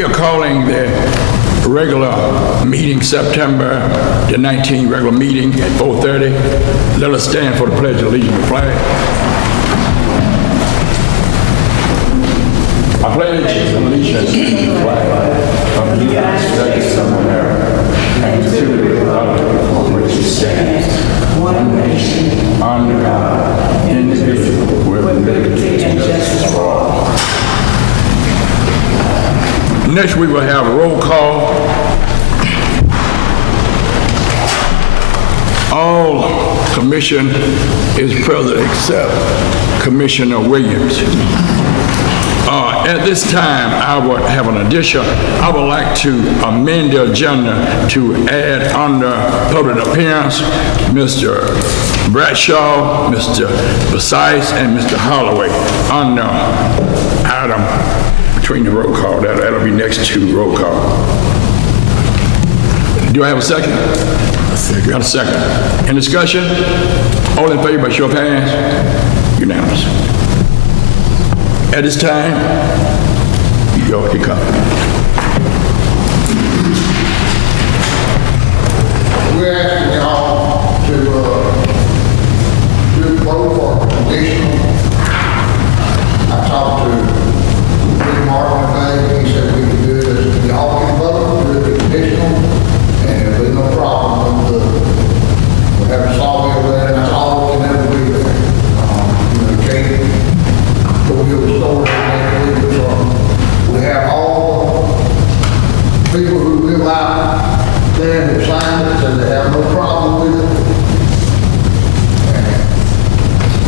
We are calling the regular meeting, September the 19th regular meeting at 4:30. Let us stand for the Pledge of Allegiance and flag. I pledge allegiance to the flag of the United States of America and to the republic for which it stands, one nation, under God, indivisible, with liberty and justice for all. Next, we will have a roll call. All commission is present except Commissioner Williams. At this time, I would have an addition. I would like to amend the agenda to add under public appearance, Mr. Bradshaw, Mr. Besides, and Mr. Holloway under item between the roll call. That'll be next to roll call. Do I have a second? Got a second. In discussion? All in favor by show of hands? Unanimous. At this time, you come. We're asking y'all to do vote for conditional. I talked to Rick Martin today. He said we can do it as y'all can vote, do it conditional, and there'll be no problem with we have a sawmill there, and that's all we can ever do there. You can't go to the store and we have all people who live out there who signed it, said they have no problem with it. And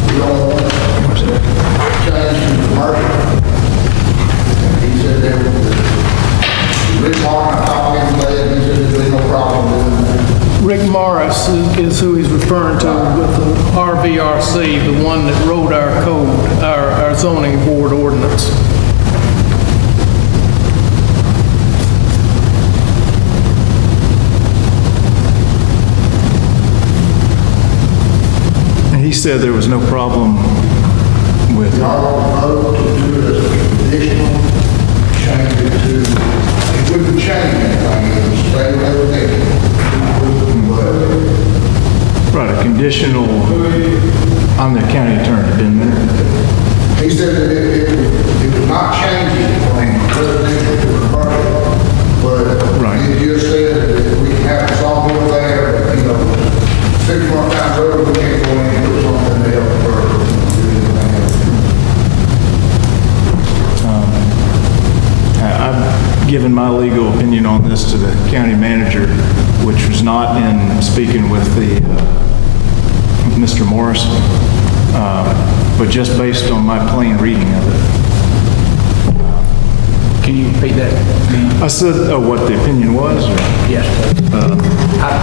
we don't want to change to commercial. And he said there was, Rick Martin, I talked to him today, and he said there'd be no problem doing that. Rick Morris is who he's referring to with the RVRC, the one that wrote our code, our zoning board ordinance. He said there was no problem with. Y'all vote to do it as a conditional, change it to, it wouldn't change anything, it would stay where it is. Right, a conditional, I'm the county attorney, didn't I? He said that it would not change it from residential to commercial, but Right. he just said that we can have a sawmill there, 6 months down the road, we can't go in and put something else for I've given my legal opinion on this to the county manager, which was not in speaking with Mr. Morris, but just based on my plain reading of it. Can you repeat that? I said what the opinion was? Or? Yes, sir.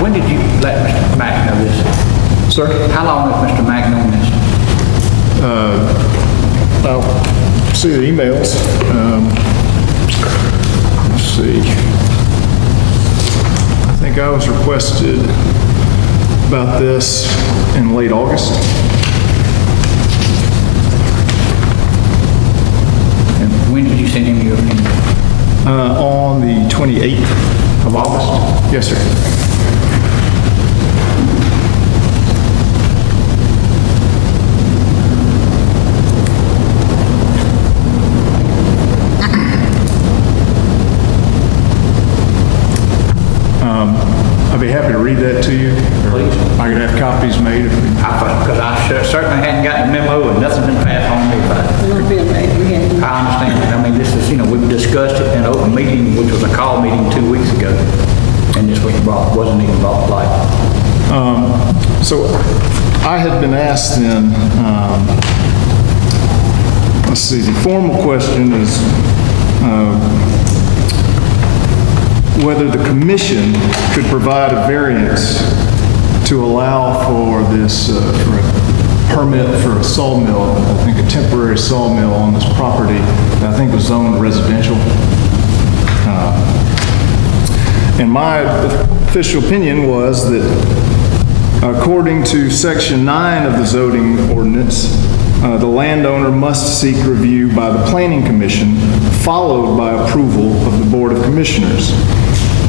When did you let Mr. Mack know this? Sir? How long has Mr. Mack known this? I'll see the emails. Let's see. I think I was requested about this in late August. And when did you send him your opinion? On the 28th of August. Yes, sir. I'd be happy to read that to you. Please. I could have copies made. Because I certainly hadn't gotten a memo and nothing's been passed on to me about it. I understand. I mean, this is, we've discussed it in an open meeting, which was a call meeting 2 weeks ago. And this was wasn't even brought to light. So I had been asked then, let's see, the formal question is whether the commission could provide a variance to allow for this, for a permit for a sawmill, I think a temporary sawmill on this property that I think was zoned residential. And my official opinion was that According to Section 9 of the zoning ordinance, the landowner must seek review by the Planning Commission, followed by approval of the Board of Commissioners.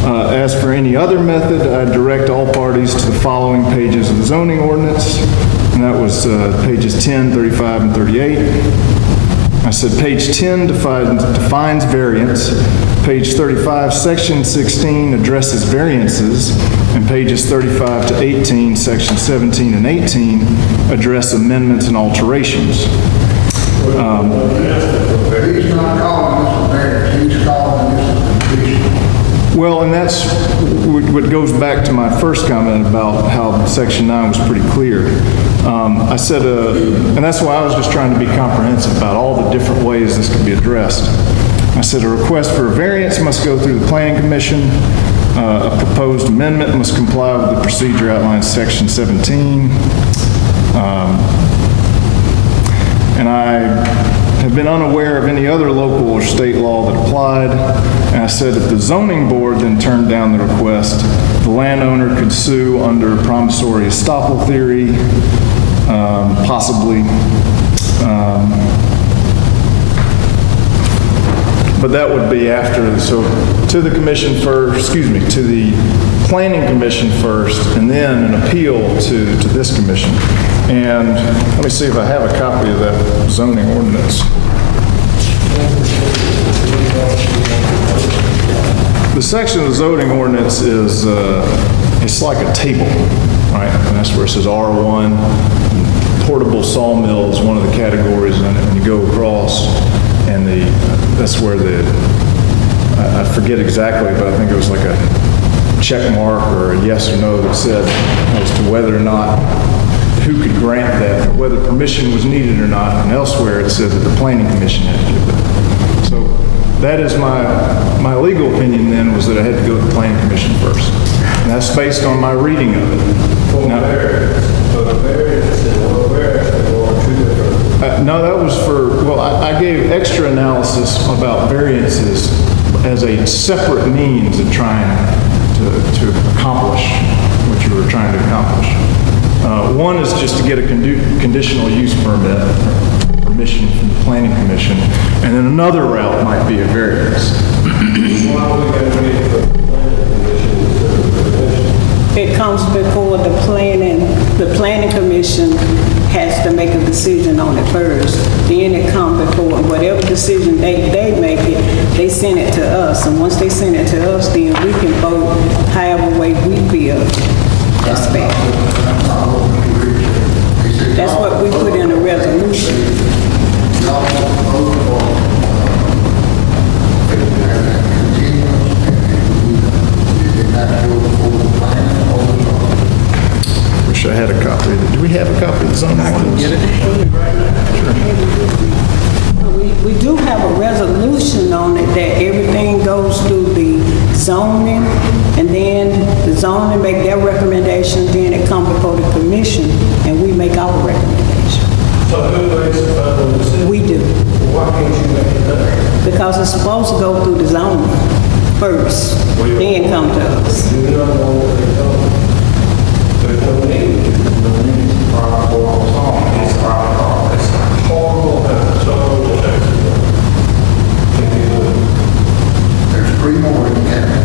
As for any other method, I direct all parties to the following pages of the zoning ordinance, and that was pages 10, 35, and 38. I said page 10 defines variance, page 35, section 16 addresses variances, and pages 35 to 18, section 17 and 18 address amendments and alterations. He's not calling this a variance, he's calling this a condition. Well, and that's what goes back to my first comment about how Section 9 was pretty clear. I said, and that's why I was just trying to be comprehensive about all the different ways this could be addressed. I said a request for a variance must go through the Planning Commission. A proposed amendment must comply with the procedure outlined in Section 17. And I have been unaware of any other local or state law that applied. And I said if the zoning board then turned down the request, the landowner could sue under promissory estoppel theory, possibly. But that would be after, so to the commission first, to the Planning Commission first, and then an appeal to this commission. And let me see if I have a copy of that zoning ordinance. The section of the zoning ordinance is, it's like a table, right? And that's where it says R1, portable sawmill is one of the categories in it, and you go across, and that's where I forget exactly, but I think it was like a check mark or a yes or no that said as to whether or not, who could grant that, or whether permission was needed or not, and elsewhere it said that the Planning Commission had to give it. So that is my legal opinion then, was that I had to go to the Planning Commission first. And that's based on my reading of it. No, that was for, well, I gave extra analysis about variances as a separate means of trying to accomplish what you were trying to accomplish. One is just to get a conditional use permit, permission from the Planning Commission, and then another route might be a variance. It comes before the planning commission has to make a decision on it first. Then it comes before, whatever decision they make it, they send it to us. And once they send it to us, then we can vote however way we feel that's fair. That's what we put in a resolution. Wish I had a copy of it. Do we have a copy of the zoning ordinance? Get it? We do have a resolution on it that everything goes through the zoning, and then the zoning make their recommendation, then it comes before the commission, and we make our recommendation. So who makes the final decision? We do. Why can't you make it there? Because it's supposed to go through the zoning first, then come to us. You don't know what they're doing. There's no need. No need to proper all the time. It's proper. It's horrible. It's so There's three more in the county.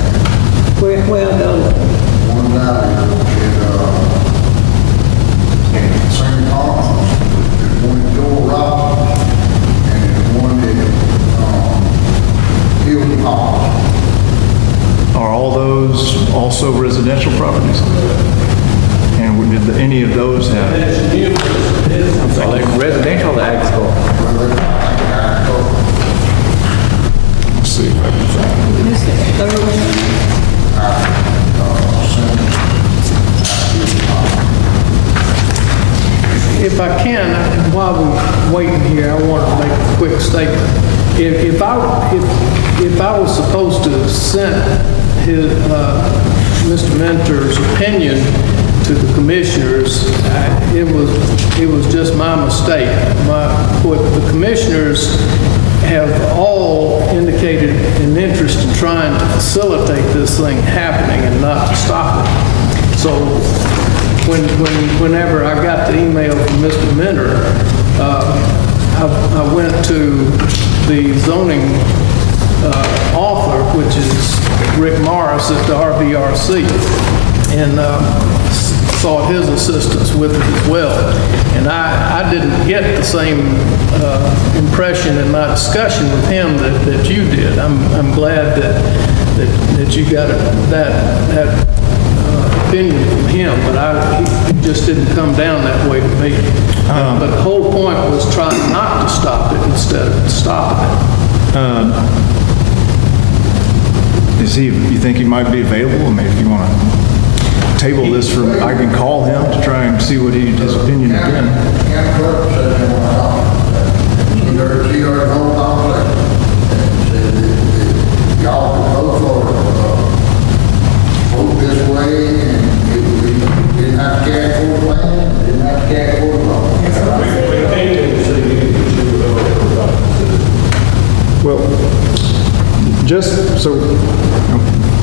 Well done. One down in St. Thomas, there's one in Joel Rock, and there's one in Hilton Hall. Are all those also residential properties? And did any of those have? Residential or agricultural? Let's see if I can find it. If I can, while we're waiting here, I want to make a quick statement. If I was supposed to send Mr. Mentor's opinion to the commissioners, it was just my mistake. What the commissioners have all indicated an interest in trying to facilitate this thing happening and not to stop it. So whenever I got the email from Mr. Minter, I went to the zoning author, which is Rick Morris at the RVRC, and sought his assistance with it as well. And I didn't get the same impression in my discussion with him that you did. I'm glad that you got that opinion from him, but he just didn't come down that way to me. But the whole point was trying not to stop it instead of stopping it. You think he might be available? I mean, if you want to table this for, I can call him to try and see what his opinion again. County clerk said they want to talk. She heard the whole conversation. And said that y'all could vote this way, and we didn't have to carry forward the plan, didn't have to carry forward the law. Well, just so,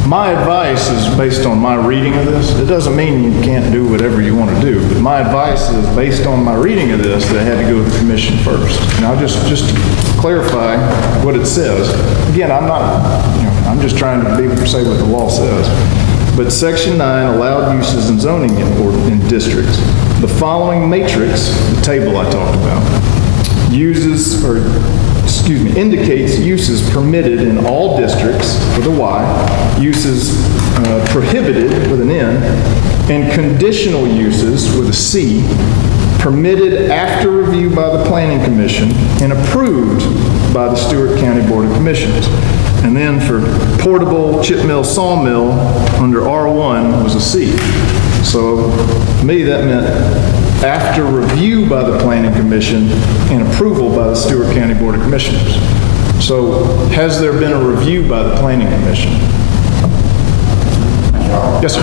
my advice is based on my reading of this. It doesn't mean you can't do whatever you want to do, but my advice is based on my reading of this that it had to go to the commission first. And I'll just clarify what it says. Again, I'm just trying to say what the law says. But Section 9, allowed uses and zoning in districts. The following matrix, the table I talked about, indicates uses permitted in all districts with a Y, uses prohibited with an N, and conditional uses with a C, permitted after review by the Planning Commission and approved by the Stewart County Board of Commissioners. And then for portable chip mill, sawmill, under R1 was a C. So to me, that meant after review by the Planning Commission and approval by the Stewart County Board of Commissioners. So has there been a review by the Planning Commission? Yes, sir.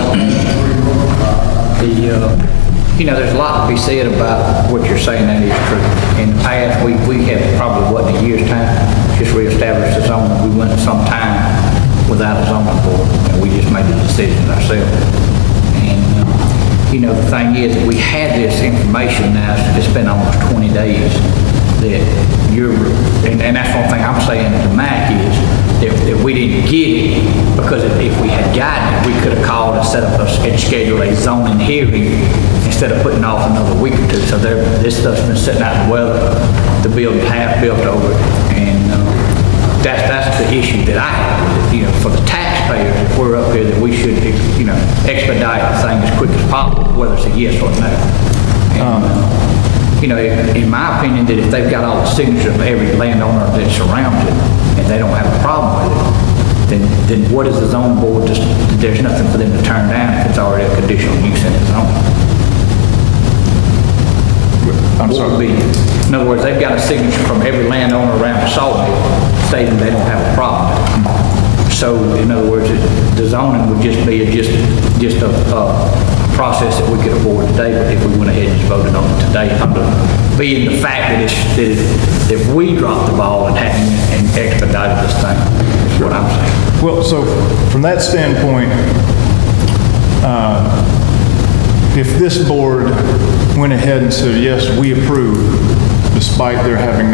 There's a lot to be said about what you're saying, that is true. In the past, we have probably, what, in a year's time, just reestablished the zoning. We went some time without a zoning board, and we just made the decision ourselves. And, the thing is, that we had this information now, it's been almost 20 days, that and that's one thing I'm saying to Mac is that we didn't get it, because if we had gotten it, we could have called and set up and scheduled a zoning hearing instead of putting off another week or two. So this stuff's been sitting out in the weather, the building's half built over it, and that's the issue that I have. For the taxpayers, if we're up here, that we should, expedite the thing as quick as possible, whether it's a yes or a no. And, in my opinion, that if they've got all the signatures of every landowner that surrounds it, and they don't have a problem with it, then what is the zoning board? There's nothing for them to turn down if it's already a conditional use in the zone. I'm sorry. In other words, they've got a signature from every landowner around the sawmill stating they don't have a problem. So, in other words, the zoning would just be just a process that we could avoid today, but if we went ahead and just voted on it today, being the fact that we dropped the ball and hadn't and expedited this thing, is what I'm saying. Well, so from that standpoint, if this board went ahead and said, yes, we approve, despite there having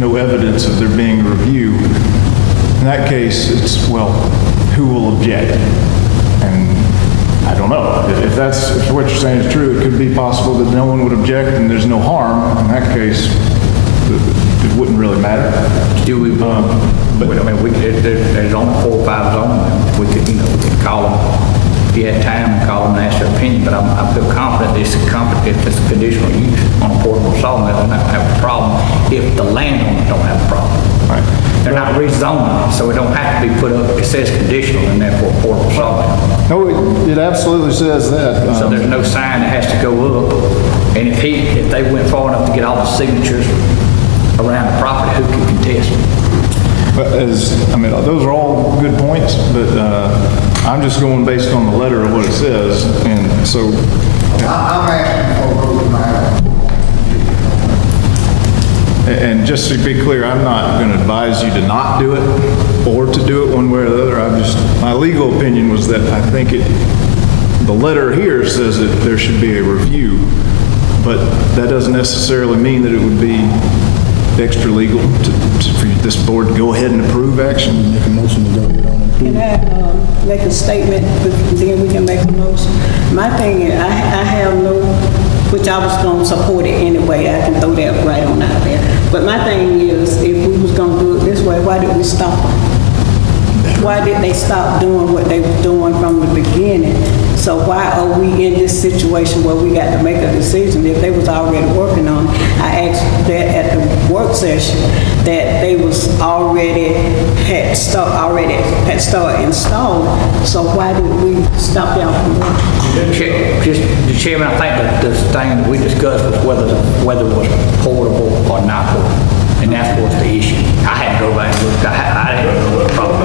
no evidence of there being a review, in that case, it's, well, who will object? And I don't know. If what you're saying is true, it could be possible that no one would object and there's no harm. In that case, it wouldn't really matter. Still, there's only 4 or 5 zones. We could call them. If you had time, and call them and ask their opinion. But I feel confident if it's a conditional use on a portable sawmill, they're not going to have a problem if the landowners don't have a problem. Right. They're not rezoning, so it don't have to be put up. It says conditional and therefore portable sawmill. No, it absolutely says that. So there's no sign that has to go up. And if they went far enough to get all the signatures around the property, who can contest it? But those are all good points, but I'm just going based on the letter of what it says, and so. I'm asking for a vote now. And just to be clear, I'm not going to advise you to not do it or to do it one way or the other. My legal opinion was that I think the the letter here says that there should be a review, but that doesn't necessarily mean that it would be extra legal for this board to go ahead and approve action. Make a motion to go ahead on and Can I make a statement, then we can make a motion? My thing is, I have no, which I was going to support it anyway, I can throw that right on out there. But my thing is, if we was going to do it this way, why did we stop them? Why did they stop doing what they were doing from the beginning? So why are we in this situation where we got to make a decision if they was already working on it? I asked that at the work session that they was already had started installing. So why did we stop y'all from working? Just, the chairman, I think that the thing that we discussed was whether it was portable or not portable. And that's what's the issue. I had to go back and look. I had no problem.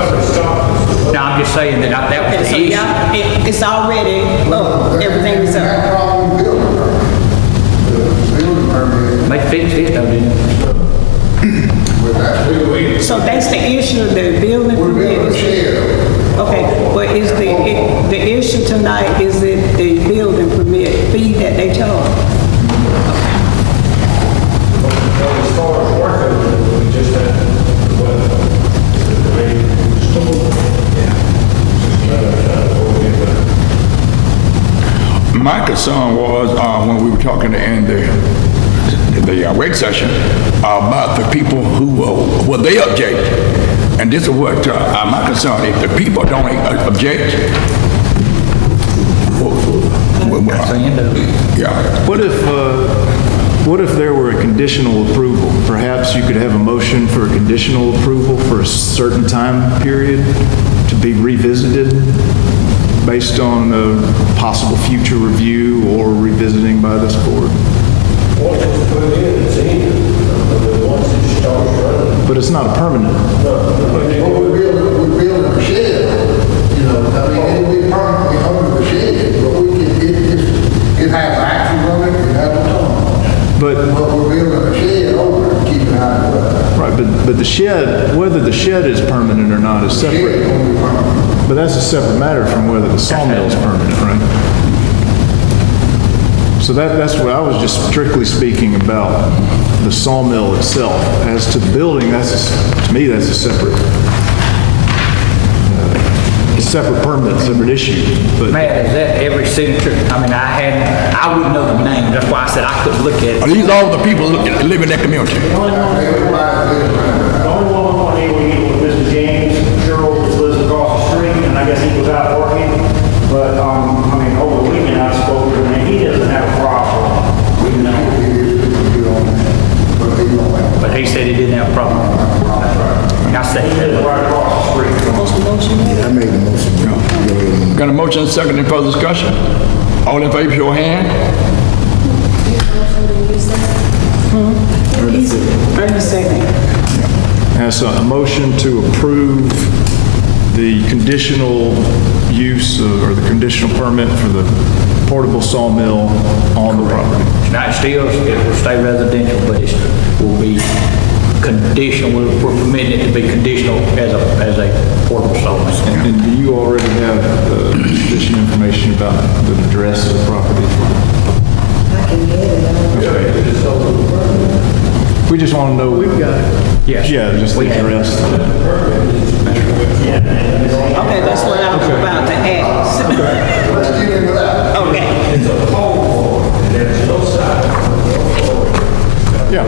No, I'm just saying that that was the So issue. y'all, it's already up, everything is That up. problem with building permit. The building permit, They fixed it though, didn't they? with that, So that's the issue, the building we're permit building a is. shed. Okay, but is the issue tonight, is it the building permit fee that they charge? As far as working, we just had, My concern was when we were talking in the work session about the people who, well, they object. And this is what my concern, if the people don't object, That's the end of it. yeah. What if there were a conditional approval? Perhaps you could have a motion for a conditional approval for a certain time period to be revisited based on a possible future review or revisiting by this board. once it's put in, it's in. Once it starts running. But it's not a permanent. Well, we're building a shed, you know, I mean, it'll be permanently under the shed, but we can, it has action on it, it has a ton. But But we're building a shed over it, to keep it out of the way. right, but the shed, whether the shed is permanent or not is separate. Shed gonna be permanent. But that's a separate matter from whether the sawmill is permanent, right? So that's what I was just strictly speaking about, the sawmill itself. As to the building, to me, that's a separate permit, separate issue. But Matt, is that every signature? I mean, I wouldn't know the name. That's why I said I couldn't look at it. Are these all the people that live in that community? Everybody's building it. The only one we meet with Mr. James Sherrill, who lives across the street, and I guess he was out working. But, I mean, over the weekend I spoke with him, and he doesn't have a problem. But he said he didn't have a problem. I said He lives right across the street. What's the motion? I made the motion. Go ahead. Got a motion, second, and further discussion? All in favor, show your hand. 30 seconds. as a motion to approve the conditional use or the conditional permit for the portable sawmill on the property. Now, it will stay residential, but it will be conditional. We're permitting it to be conditional as a portable sawmill. And do you already have sufficient information about the address of the property? I can get it. We just want to know. We've got it. Yes. Yeah, just the We have it. address. Okay, that's what I was about to ask. Let's get into that. Okay. Yeah.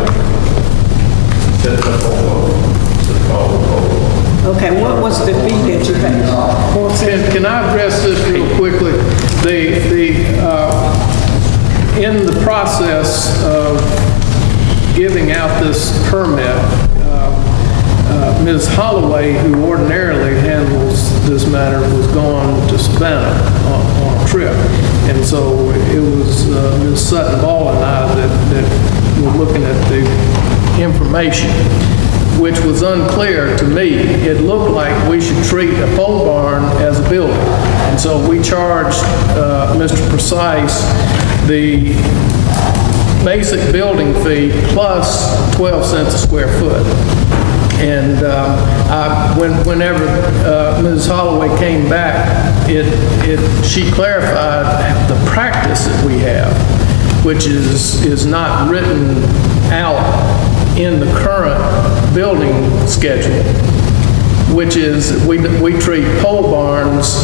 Okay, what was the fee that you paid? Can I address this real quickly? In the process of giving out this permit, Ms. Holloway, who ordinarily handles this matter, was gone to Savannah on a trip. And so it was Ms. Sutton Ball and I that were looking at the information, which was unclear to me. It looked like we should treat a pole barn as a building. And so we charged Mr. Precise the basic building fee plus 12 cents a square foot. And whenever Ms. Holloway came back, she clarified the practice that we have, which is not written out in the current building schedule, which is we treat pole barns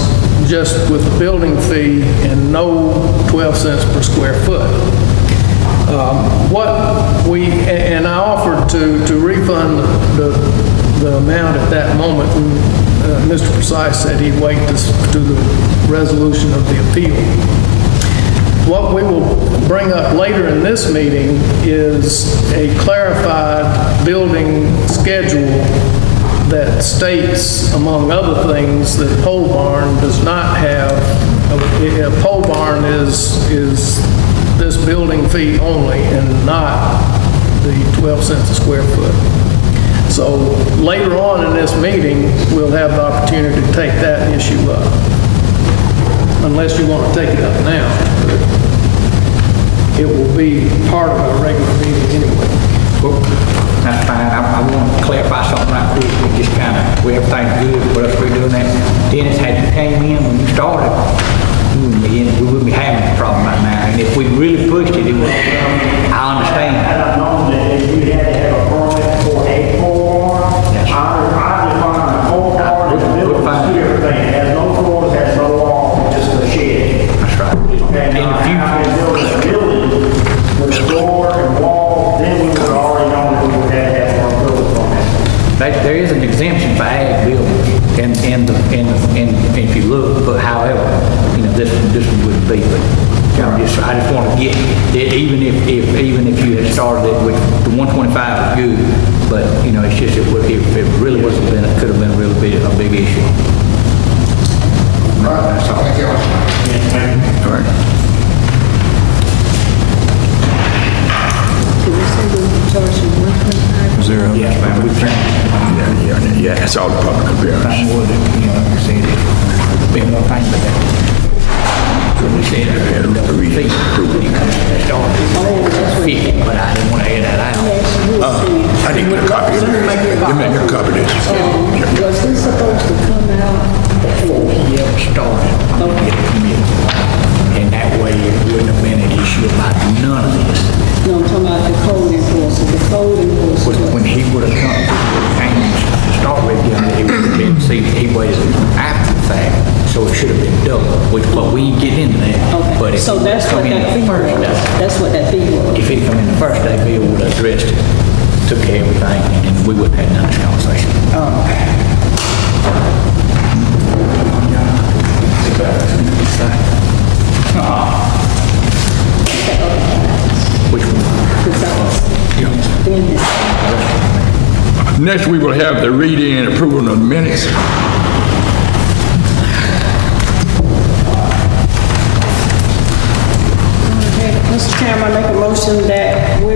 just with a building fee and no 12 cents per square foot. And I offered to refund the amount at that moment, and Mr. Precise said he'd wait to the resolution of the appeal. What we will bring up later in this meeting is a clarified building schedule that states, among other things, that pole barn does not have, a pole barn is this building fee only and not the 12 cents a square foot. So later on in this meeting, we'll have the opportunity to take that issue up, unless you want to take it up now. It will be part of a regular meeting anyway. Well, that's fine. I want to clarify something right quick. We just kind of, everything's good, what else we're doing that. Dennis, had you came in when you started, we wouldn't be having a problem right now. And if we really pushed it, it would, I understand. Had I known that if you had to have a permit for a pole barn, I define a pole barn as a building, two different things. It has no floors, has no walls, just a shed. That's right. And In the future, a building with a door and wall, then we would already know that we would have to have our building permit. there is an exemption for ag buildings, and if you look, but however, this one wouldn't be, but I just want to get that even if you had started it with the 125 is good, but it's just it really wasn't been, it could have been a big issue. That's all. Thank you. All right. Did you say we charge you 125? Zero. Yes, ma'am. We trying Yeah, that's all the public appearance. more than said it. Been more things, but that. We said it. But I didn't want to add that out. I didn't get a copy of this. Give me a copy of this. Was this supposed to come out? Before he ever started, I'm gonna get a permit. And that way it wouldn't have been an issue about none of this. No, I'm talking about the code enforcement. The code enforcement. When he would have came to start with, he would have been, see, he waited after the fact, so it should have been double, but we ain't getting into that. Okay, But if so he that's come what in that the fee first was. day, That's what that fee was. if he'd come in the first day, Bill would have addressed it, took care of everything, and we wouldn't have none of this conversation. Which one? Next, we will have the reading and approval of the minutes. Mr. Chairman, I make a motion that we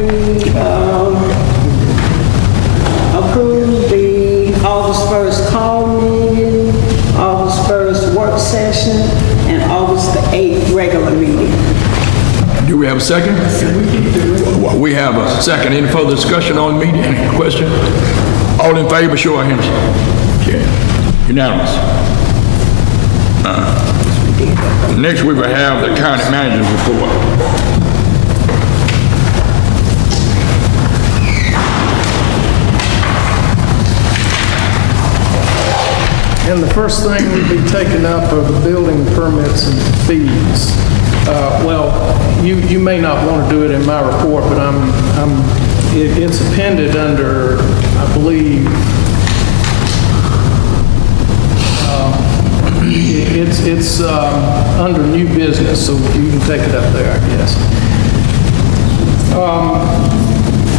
approve the August 1st call meeting, August 1st work session, and August the 8th regular meeting. Do we have a second? Well, we have a second. Any further discussion on the meeting? Any question? All in favor, show of hands. Okay. Unanimous. Next, we will have the county manager's report. And the first thing we'd be taking up are the building permits and fees. Well, you may not want to do it in my report, but it's appended under, I believe, it's under new business, so you can take it up there, I guess.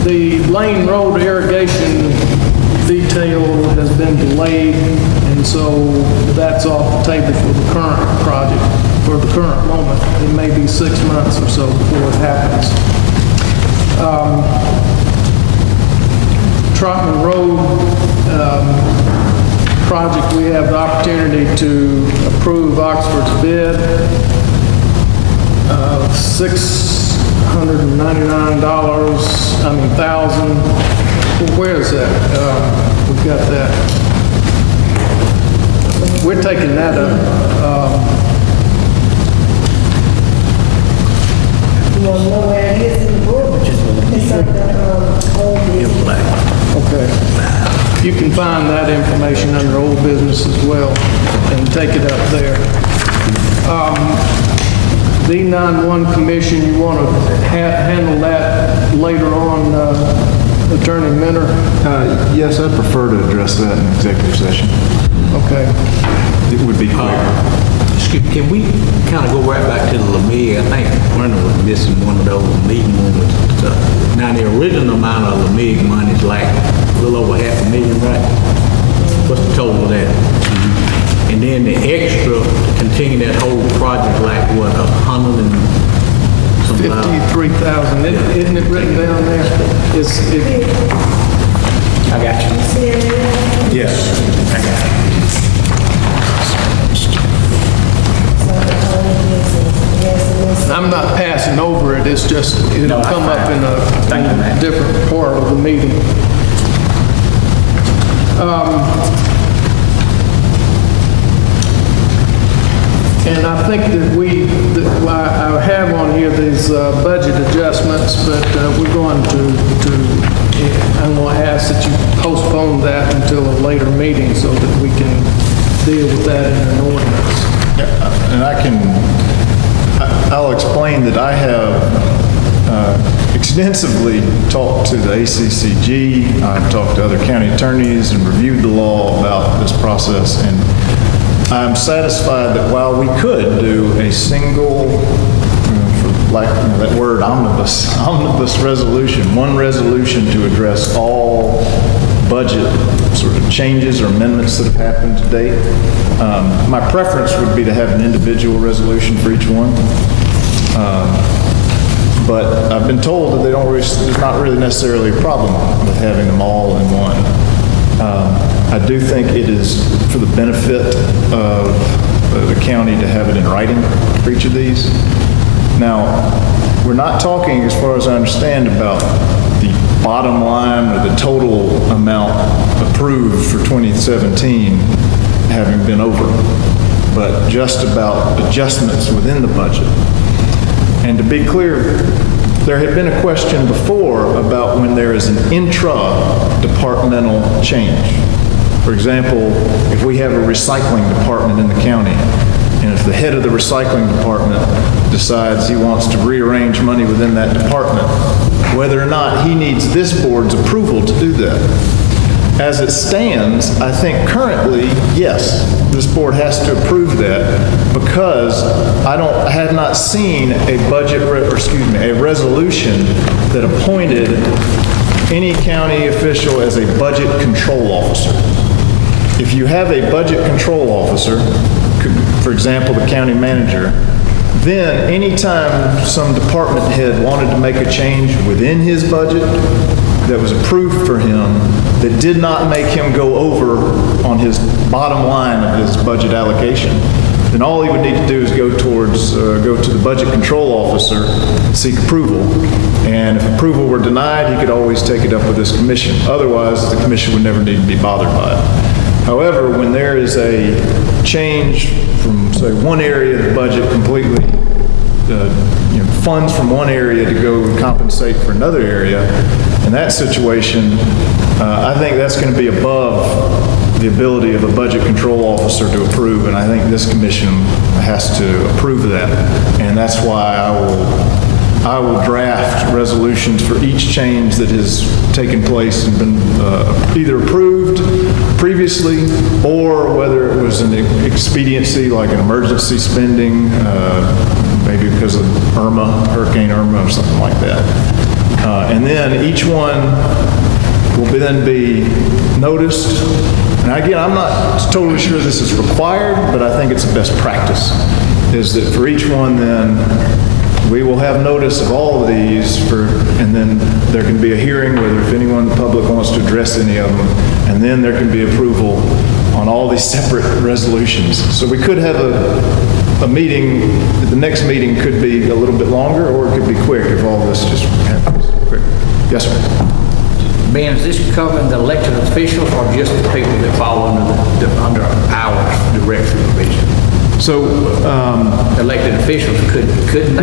The Lane Road irrigation detail has been delayed, and so that's off the table for the current project. For the current moment, it may be 6 months or so before it happens. Trotman Road project, we have the opportunity to approve Oxford's bid of $1,000. Where is that? we've got that. We're taking that up. You want to know where it is in the book? It's on the old business. Okay. You can find that information under old business as well and take it up there. The 911 Commission, you want to handle that later on, Attorney Minner? Yes, I'd prefer to address that in executive session. Okay. It would be clear. Can we kind of go right back to the LMIG? I think Brendan was missing one of those meeting moments. Now, the original amount of LMIG money is like a little over $500,000, right? What's the total of that? And then the extra to continue that whole project, like what, 100 and something? 53,000, isn't it written down there? I got you. Yes. I got you. I'm not passing over it, it's just, it'll come up in a different part of the meeting. And I think that I have on here these budget adjustments, but we're going I'm going to ask that you postpone that until a later meeting so that we can deal with that in an ordinance. And I'll explain that I have extensively talked to the ACCG, I've talked to other county attorneys and reviewed the law about this process, and I'm satisfied that while we could do a single, that word omnibus resolution, one resolution to address all budget sort of changes or amendments that have happened to date. My preference would be to have an individual resolution for each one. But I've been told that there's not really necessarily a problem with having them all in one. I do think it is for the benefit of the county to have it in writing for each of these. Now, we're not talking, as far as I understand, about the bottom line or the total amount approved for 2017 having been over, but just about adjustments within the budget. And to be clear, there had been a question before about when there is an intra-departmental change. For example, if we have a recycling department in the county, and if the head of the recycling department decides he wants to rearrange money within that department, whether or not he needs this board's approval to do that. As it stands, I think currently, yes, this board has to approve that because I have not seen a a resolution that appointed any county official as a budget control officer. If you have a budget control officer, for example, the county manager, then anytime some department head wanted to make a change within his budget that was approved for him that did not make him go over on his bottom line of his budget allocation, then all he would need to do is go to the budget control officer and seek approval. And if approval were denied, he could always take it up with his commission. Otherwise, the commission would never need to be bothered by it. However, when there is a change from, say, one area of the budget completely, funds from one area to go compensate for another area, in that situation, I think that's going to be above the ability of a budget control officer to approve, and I think this commission has to approve that. And that's why I will draft resolutions for each change that has taken place and been either approved previously, or whether it was an expediency like an emergency spending, maybe because of Hurricane Irma or something like that. And then each one will then be noticed. And again, I'm not totally sure this is required, but I think it's a best practice, is that for each one then, we will have notice of all of these and then there can be a hearing whether if anyone in the public wants to address any of them, and then there can be approval on all these separate resolutions. So we could have a meeting, the next meeting could be a little bit longer, or it could be quick if all this just happens quick. Yes, sir. Ben, is this covering the elected officials or just the people that fall under our direct supervision? So, Elected officials, couldn't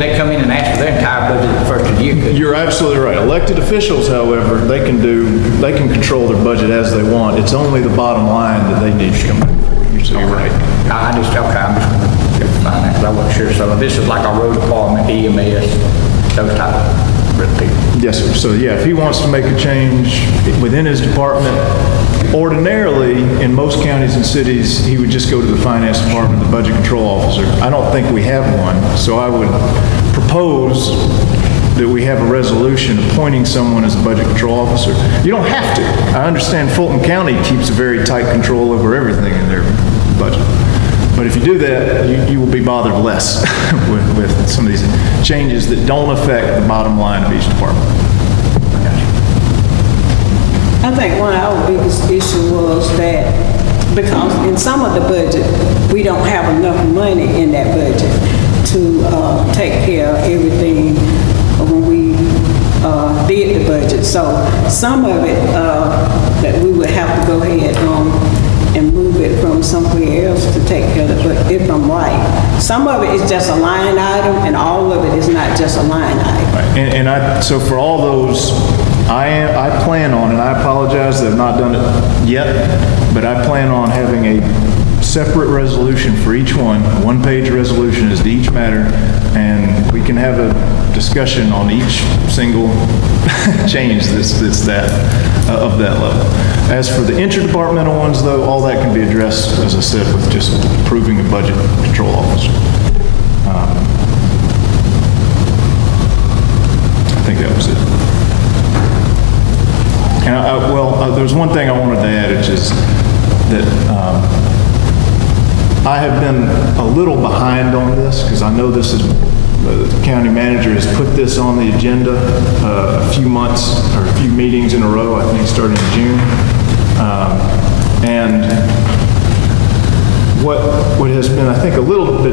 they come in and ask for their entire budget at the first of the year? Couldn't you're absolutely right. Elected officials, however, they can control their budget as they want. It's only the bottom line that they need to come in for. So you're right. I'm just going to find that, because I wasn't sure. So this is like our road department, EMS, those type of people. Yes, sir. So yeah, if he wants to make a change within his department, ordinarily, in most counties and cities, he would just go to the finance department, the budget control officer. I don't think we have one, so I would propose that we have a resolution appointing someone as a budget control officer. You don't have to. I understand Fulton County keeps a very tight control over everything in their budget. But if you do that, you will be bothered less with some of these changes that don't affect the bottom line of each department. I think one of our biggest issues was that because in some of the budget, we don't have enough money in that budget to take care of everything when we did the budget. So some of it that we would have to go ahead and move it from somewhere else to take care of it. But if I'm right, some of it is just a line item and all of it is not just a line item. So for all those, I plan on, and I apologize that I've not done it yet, but I plan on having a separate resolution for each one-page resolution as to each matter, and we can have a discussion on each single change that's that, of that level. As for the interdepartmental ones, though, all that can be addressed, as I said, with just approving a budget control officer. I think that was it. And there's one thing I wanted to add, which is that I have been a little behind on this because I know this is, the county manager has put this on the agenda a few months or a few meetings in a row, I think starting in June. And what has been, I think, a little bit